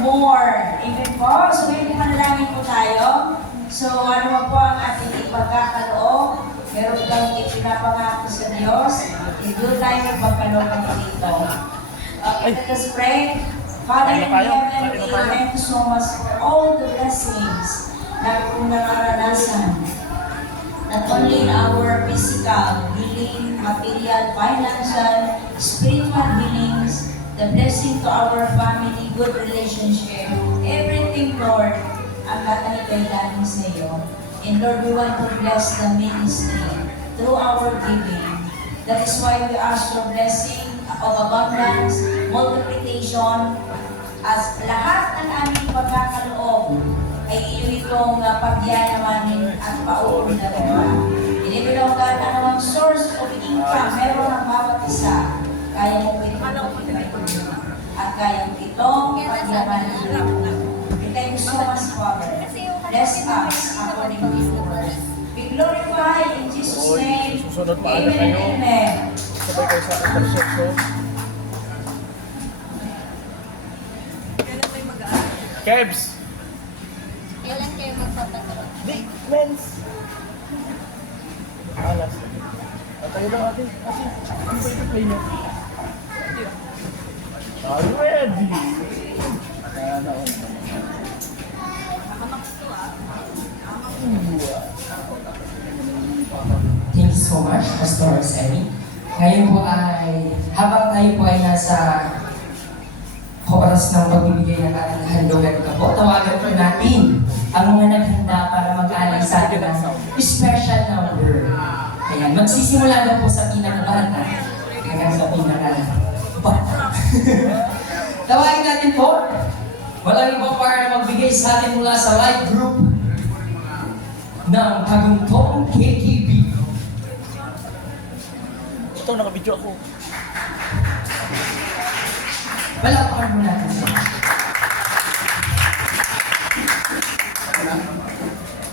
more. Amen po. So, may panalangin po tayo. So, ano man po ang ating ipagkakaloob, meron kang ipinapangako sa Diyos, doon tayo ipagkaloob ng dito. Okay, let us pray. Father in heaven, we thank you so much for all the blessings na kung nakaranasan. Not only in our physical healing, material, financial, spiritual healings, the blessing to our family, good relationship, everything, Lord, ang lahat ito ay galing sa iyo. And Lord, we want to bless the ministry through our giving. That is why we ask your blessing of abundance, multiplication, as lahat ng aming pagkakaloob ay iyo itong pagyayamanin at pauunlaran. Inibilaw ka na namang source of income, meron ang bawat isa. Kaya mo ito at kaya mo itong pagyamanin. Thank you so much, Father. Bless us according to your word. Be glorified in Jesus' name. Amen and amen. Sabay kayo sa intersection. Kebs! Kailan kayo magpapaturo? Di, mens! Alas. Tayo lang ate. Ate, ano ba ito play niyo? Are you ready? Sana ako. Thank you so much, Pastor Sammy. Ngayon po ay, habang tayo po ay nasa oras ng pagbibigay ng ating handog at gabot, tawagan po natin ang mga naghanda para mag-alay sa atin ng special number. Ayan, magsisimula na po sa pinakabata hanggang sa pinakabata. Tawagin natin po, walang iba para magbigay sa atin mula sa live group ng Tagumpong KKB. Ito, naka-video ako. Palakpakan mo natin siya.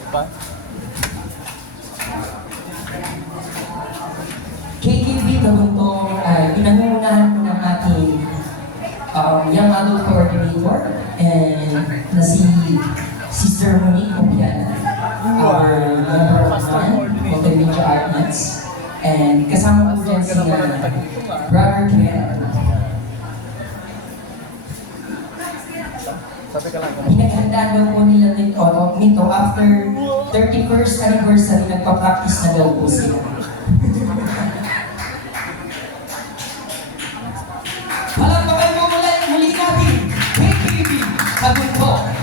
Pa? KKB Tagumpong ay pinangungunahan po ng ating young adult coordinator and na si Sister Monique Opiana, our number one multimedia artist. And kasama po dyan si Brother Ken. Sabi ka lang. Pinaghandaan daw po nila nito after 31st anniversary, nagpa-practice na daw po sila. Palakpakan mo muli natin, KKB Tagumpong.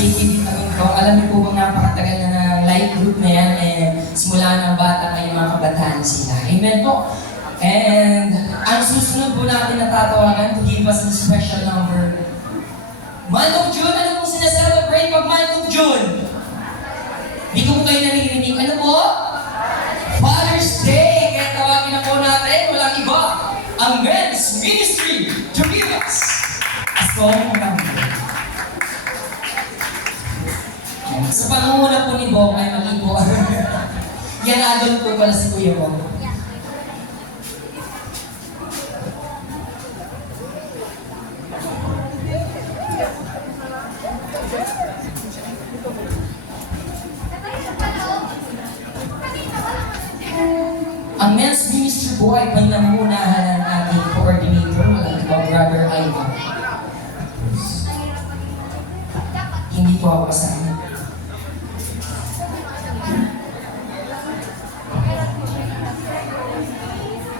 KKB Tagon ko. Alam niyo po bang napakatagal na ng live group na yan, simula ng bata kayo mga kabataan sila. Amen po. And ang susunod po natin na tatawagan to give us a special number. Month of June, ano pong sinaselebrate pag month of June? Di ko po kayo naririnig. Ano po? Father's Day! Kaya tawagin na po natin, walang iba, ang Men's Ministry to give us a strong number. Sa pangunguna po ni Bong ay mali po. Yan adult po pala si Kuya Bong. Ang Men's Ministry po ay pinamunahan ng ating coordinator, walang iba, Brother Ivan. Hindi po ako kasama.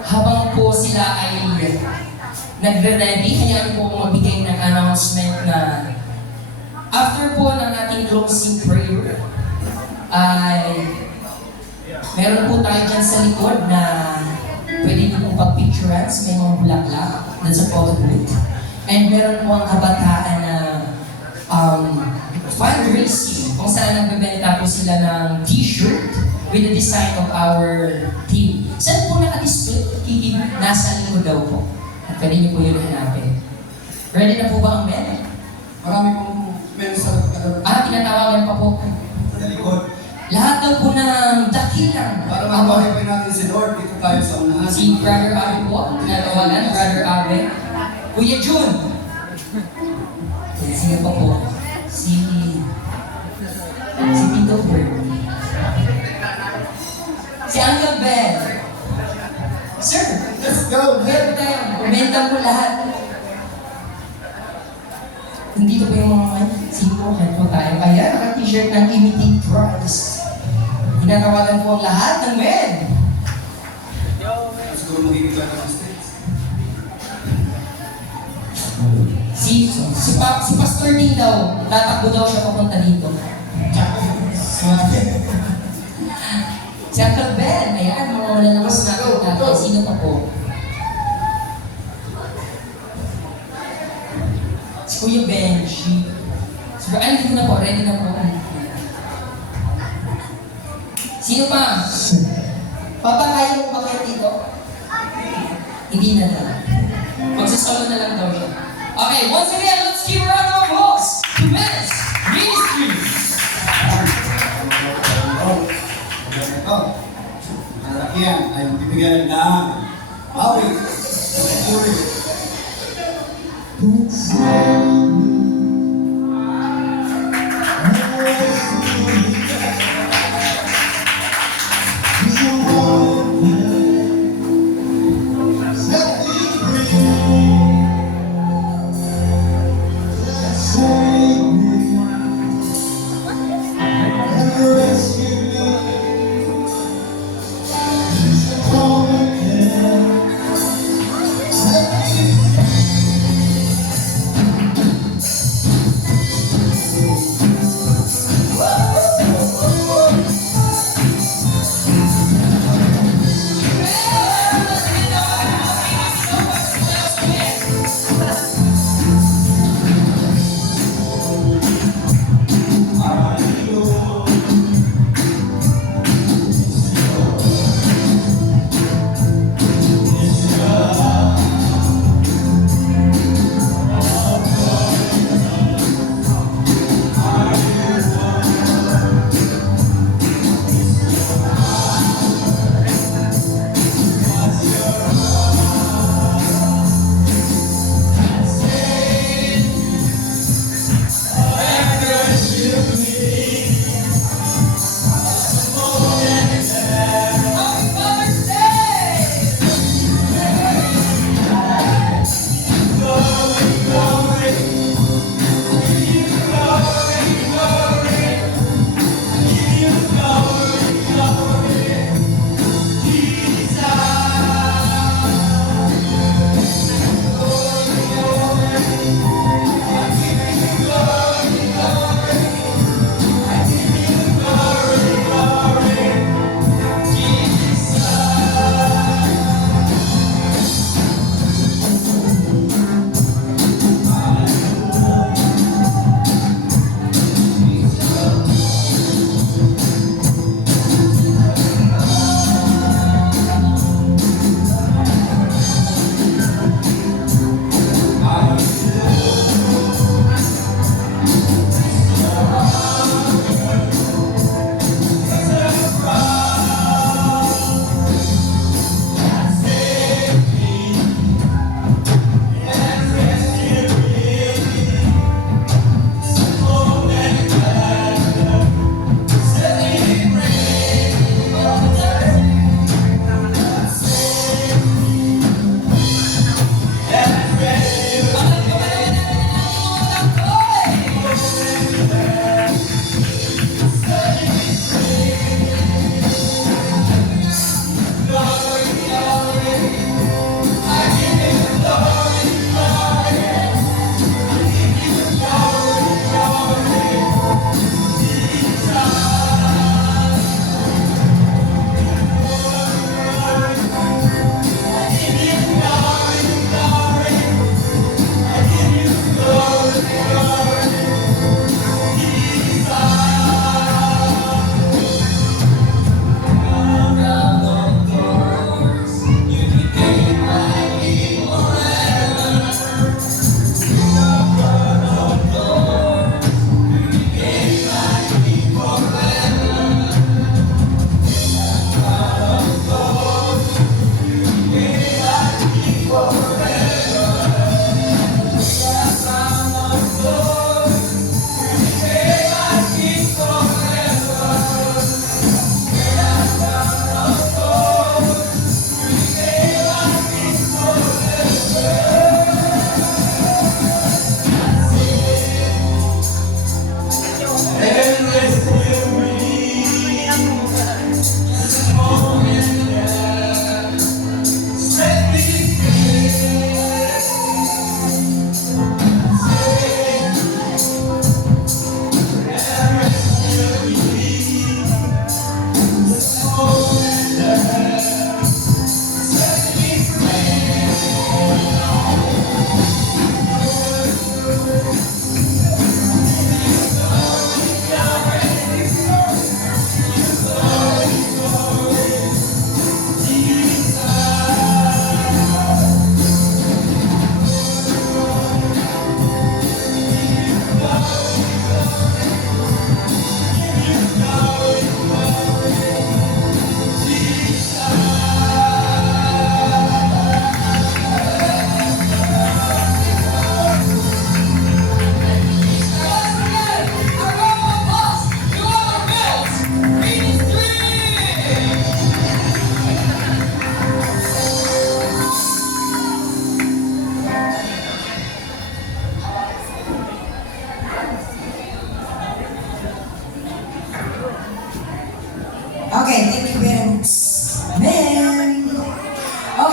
Habang po sila ay nagre-ready, hayaan po akong magbigay ng announcement na after po ng ating closing prayer, ay meron po tayo dyan sa likod na pwede niyo pong pag-picturean sa may mga bulaklak dun sa photo booth. And meron po ang kabataan na fundraising kung saan nagbebenta po sila ng t-shirt with the design of our team. Saan po naka-display? Nasa likod daw po. At pwede niyo po yun hanapin. Ready na po ba ang men? Marami pong men sa Tinatawagan pa po. sa likod. Lahat daw po ng dakilang Para mag-qualify natin si Lord, dito tayo sa unahan. si Brother Abe po, tinatawagan, Brother Abe. Kuya Jun! Sino pa po? Si Tito Bird. Si Uncle Ben. Sir, Let's go! meron tayo. Kumenta po lahat. Nandito po yung mga sino, po tayo. Kaya naka-t-shirt ng Imitate Christ. Tinatawagan po ang lahat ng men. Siguro magiging ba ng stage? Si Pastor Ding daw, tatakbo daw siya papunta dito. Si Uncle Ben, ayan, mga malalakas natin natin. Sino pa po? Si Kuya Benji. Ay, dito na po, ready na po. Sino pa? Papa, kaya mo ba kayo dito? Hindi na lang. Magsasolo na lang daw siya. Okay, once again, let's give a round of applause to Men's Ministry. Ito, malalakihan ay bibigyan ng awit. Puri.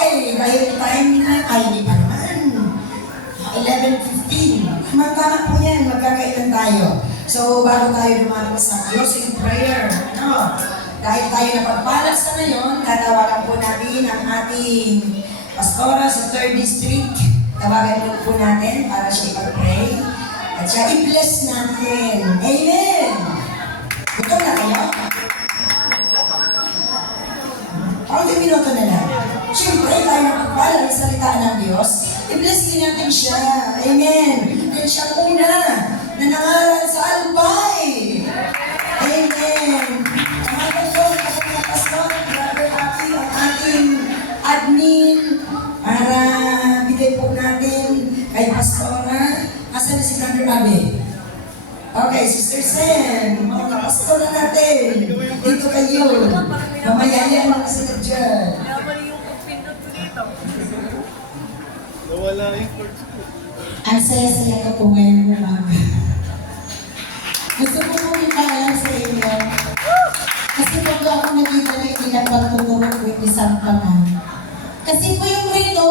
Okay, dahil time na, ay hindi pa naman. 11:15. Tama po yan, magkakailan tayo. So, bago tayo dumating sa closing prayer, dahil tayo napagpala sa ngayon, tatawagan po natin ang ating pastora sa 3rd District. Tawagan po natin para siya ipag-pray. At siya i-bless natin. Amen! Gutom na kayo? Pang minuto na lang. Siyempre, tayo napagpala ng salita ng Diyos. I-bless din natin siya. Amen. Dahil siya una na nangaral sa Albay. Amen. Tamagan po ang mga pastor, Brother Aki, ang ating admin, para bigay po natin kay Pastora. Asan na si Brother Abe? Okay, Sister Sen, mga pastor na natin. Dito kayo. Mamaya yan mga sila dyan. Nawala yung first ko. Ang saya-saya ko po ngayon umaga. Gusto ko po ipaalam sa inyo. Kasi pag ako nakita na ilang pagtuturo ko yung isang pangan. Kasi po yung rito,